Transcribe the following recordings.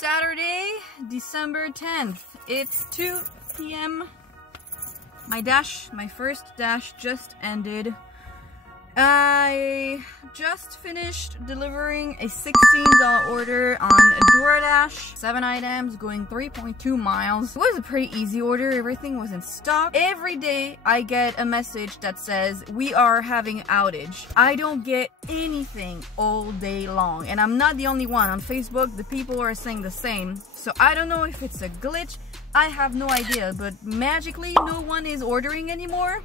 Saturday, December 10th. It's 2 p.m. My first dash just ended. I just finished delivering a $16 order on Doordash. 7 items going 3.2 miles. It was a pretty easy order. Everything was in stock. Every day I get a message that says we are having outage. I don't get anything all day long, and I'm not the only one. On Facebook the people are saying the same, so I don't know if it's a glitch. I have no idea, but magically no one is ordering anymore.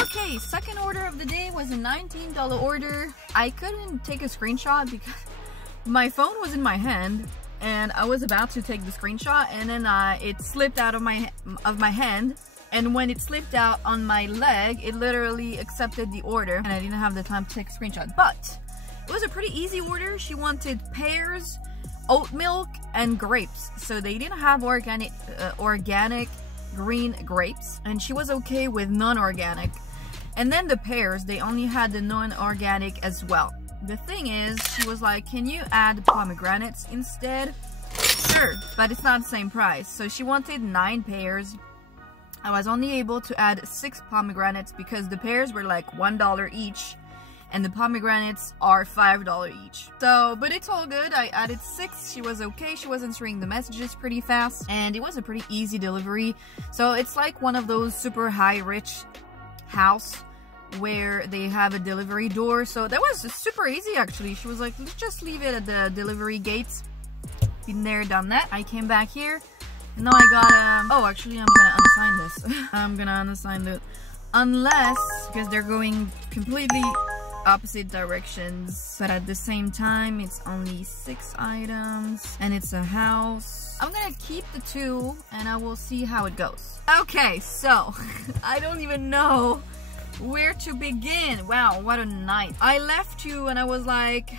Okay, second order of the day was a $19 order. I couldn't take a screenshot because my phone was in my hand and I was about to take the screenshot, and then it slipped out of my hand, and when it slipped out on my leg, it literally accepted the order and I didn't have the time to take a screenshot. But it was a pretty easy order. She wanted pears, oat milk, and grapes, so they didn't have organic green grapes, and she was okay with non-organic. And then the pears, they only had the non-organic as well. The thing is, she was like, can you add pomegranates instead? Sure, but it's not the same price. So she wanted 9 pears. I was only able to add 6 pomegranates because the pears were like $1 each and the pomegranates are $5 each. So, but it's all good. I added 6. She was okay. She was answering the messages pretty fast, and it was a pretty easy delivery. So it's like one of those super high rich house where they have a delivery door. So that was super easy actually. She was like, let's just leave it at the delivery gates. Been there, done that. I came back here, and now I got oh, actually I'm gonna unassign this. I'm gonna unassign the unless, because they're going completely opposite directions, but at the same time it's only 6 items and it's a house. I'm gonna keep the 2 and I will see how it goes. Okay, so I don't even know where to begin. Wow, what a night. I left you and I was like,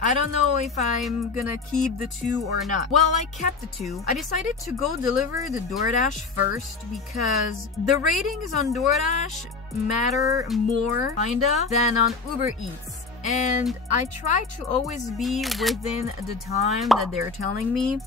I don't know if I'm gonna keep the 2 or not. Well, I kept the 2. I decided to go deliver the Doordash first because the ratings on Doordash matter more, kinda, than on UberEATS. And I try to always be within the time that they're telling me.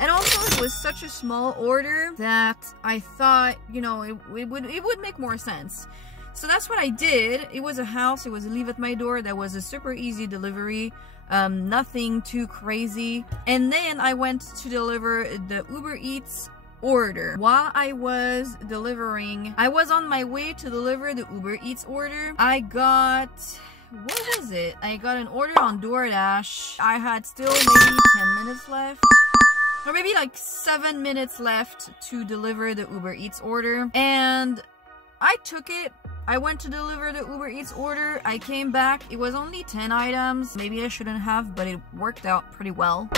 And also, it was such a small order that I thought, you know, it would make more sense. So that's what I did. It was a house, it was a leave at my door. That was a super easy delivery. Nothing too crazy. And then I went to deliver the UberEATS order. While I was delivering, I was on my way to deliver the UberEATS order. I got, what was it? I got an order on Doordash. I had still maybe 10 minutes left, or maybe like 7 minutes left to deliver the UberEATS order, and I took it. I went to deliver the UberEATS order. I came back. It was only 10 items. Maybe I shouldn't have, but it worked out pretty well.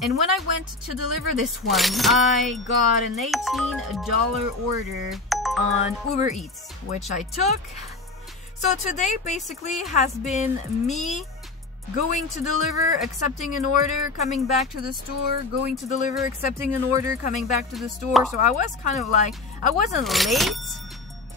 And when I went to deliver this one, I got an $18 order on UberEATS, which I took. So today basically has been me going to deliver, accepting an order, coming back to the store, going to deliver, accepting an order, coming back to the store. So I was kind of like, I wasn't late,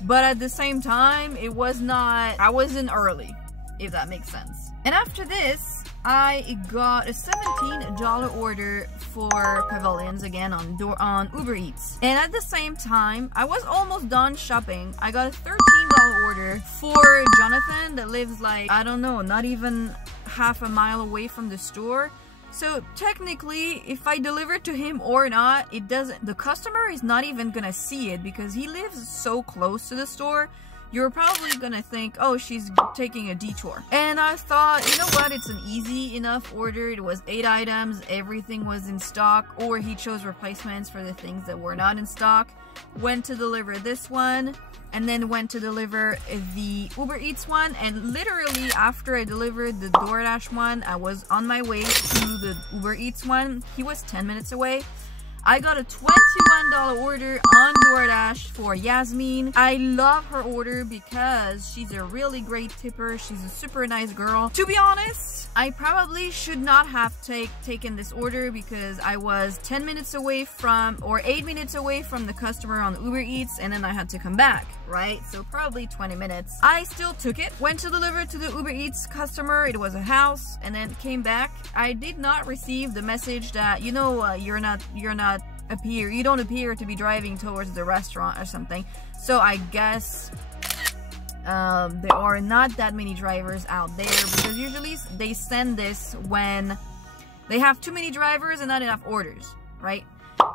but at the same time, I wasn't early, if that makes sense. And after this, I got a $17 order for pavilions again on UberEATS. And at the same time, I was almost done shopping. I got a $13 order for Jonathan that lives like, I don't know, not even half a mile away from the store. So technically, if I deliver to him or not, the customer is not even gonna see it because he lives so close to the store. You're probably gonna think, oh, she's taking a detour. And I thought, you know what, it's an easy enough order. It was 8 items, everything was in stock, or he chose replacements for the things that were not in stock. Went to deliver this one, and then went to deliver the UberEATS one, and literally after I delivered the Doordash one, I was on my way to the UberEATS one. He was 10 minutes away. I got a $21 order on Doordash for Yasmin. I love her order because she's a really great tipper. She's a super nice girl. To be honest, I probably should not have taken this order because I was 10 minutes away from, or 8 minutes away from the customer on UberEATS, and then I had to come back, right? So probably 20 minutes. I still took it, went to deliver to the UberEATS customer. It was a house, and then came back. I did not receive the message that, you know, you don't appear to be driving towards the restaurant or something. So I guess there are not that many drivers out there, because usually they send this when they have too many drivers and not enough orders, right?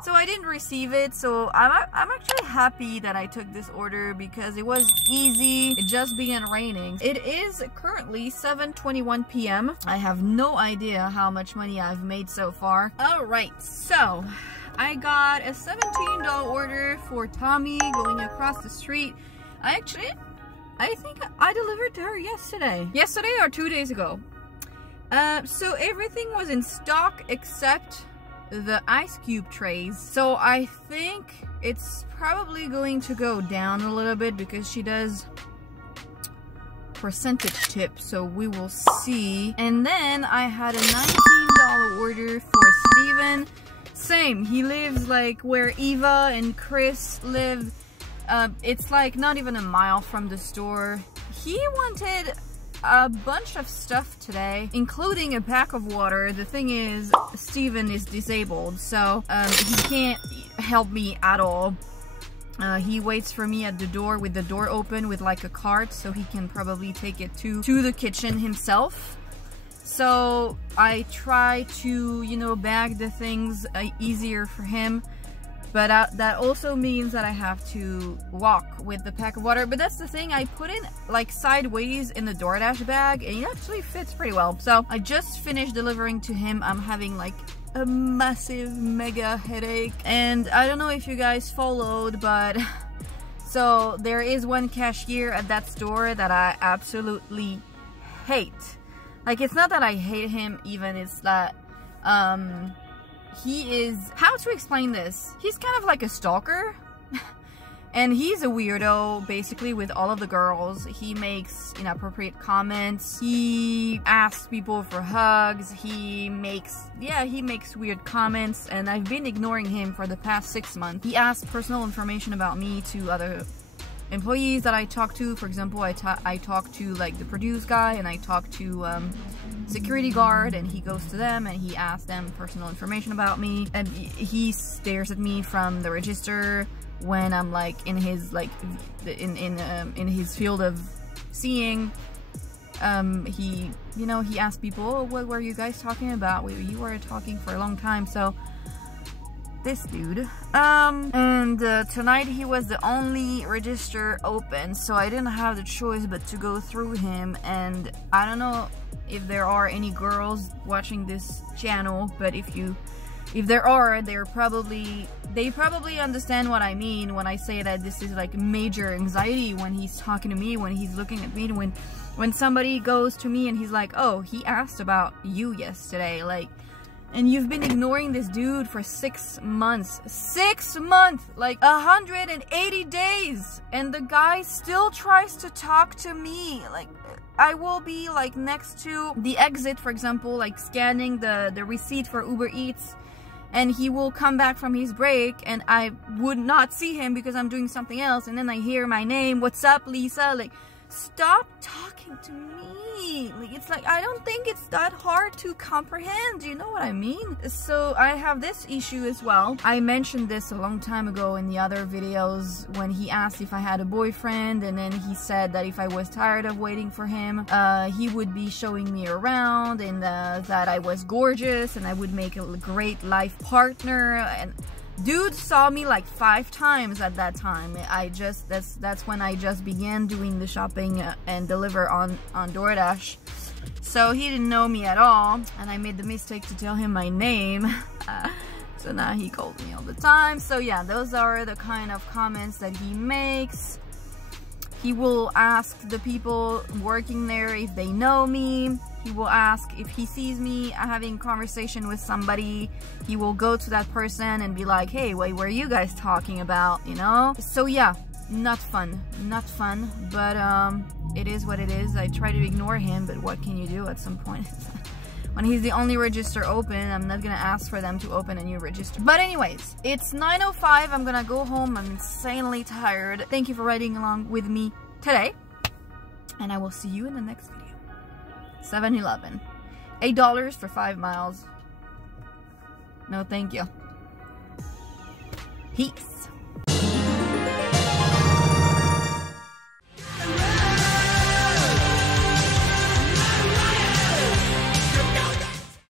So I didn't receive it, so I'm actually happy that I took this order because it was easy. It just began raining. It is currently 7:21 p.m. I have no idea how much money I've made so far. Alright, so I got a $17 order for Tommy going across the street. I think I delivered to her yesterday. Yesterday or 2 days ago. So everything was in stock except the ice cube trays. So I think it's probably going to go down a little bit because she does percentage tip, so we will see. And then I had a $19 order for Steven. Same, he lives like where Eva and Chris live. It's like not even a mile from the store. He wanted a bunch of stuff today, including a pack of water. The thing is, Steven is disabled, so he can't help me at all. He waits for me at the door with the door open with like a cart, so he can probably take it to the kitchen himself. So I try to, you know, bag the things easier for him. But that also means that I have to walk with the pack of water. But that's the thing, I put it like sideways in the Doordash bag and it actually fits pretty well. So I just finished delivering to him. I'm having like a massive mega headache. And I don't know if you guys followed, but so there is one cashier at that store that I absolutely hate. Like, it's not that I hate him even, it's that he is, how to explain this? He's kind of like a stalker. And he's a weirdo, basically, with all of the girls. He makes inappropriate comments. He asks people for hugs. He makes weird comments. And I've been ignoring him for the past 6 months. He asks personal information about me to other employees that I talk to. For example, I talk to like the produce guy, and I talk to security guard, and he goes to them and he asks them personal information about me, and he stares at me from the register when I'm like in his in his field of seeing. He asks people, oh, what were you guys talking about? You were talking for a long time. So this dude, and tonight he was the only register open, so I didn't have the choice but to go through him. And I don't know if there are any girls watching this channel, but if there are, they probably understand what I mean when I say that this is like major anxiety when he's talking to me, when he's looking at me, when somebody goes to me and he's like, oh, he asked about you yesterday, like. And you've been ignoring this dude for 6 months. 6 months! Like 180 days! And the guy still tries to talk to me. Like, I will be like next to the exit, for example, like scanning the receipt for UberEATS. And he will come back from his break and I would not see him because I'm doing something else. And then I hear my name, what's up, Lisa? Like, stop talking to me. Like, it's like, I don't think it's that hard to comprehend, you know what I mean? So I have this issue as well. I mentioned this a long time ago in the other videos when he asked if I had a boyfriend, and then he said that if I was tired of waiting for him, he would be showing me around, and that I was gorgeous and I would make a great life partner. And dude saw me like 5 times at that time. That's when I just began doing the shopping and deliver on Doordash. So he didn't know me at all, and I made the mistake to tell him my name. So now he calls me all the time. So yeah, those are the kind of comments that he makes. He will ask the people working there if they know me. He will ask if he sees me having conversation with somebody. He will go to that person and be like, hey, what were you guys talking about, you know? So yeah, not fun, but it is what it is. I try to ignore him, but what can you do at some point? When he's the only register open, I'm not gonna ask for them to open a new register. But anyways, it's 9:05, I'm gonna go home. I'm insanely tired. Thank you for riding along with me today, and I will see you in the next video. 7-Eleven, $8 for 5 miles. No thank you. Peace.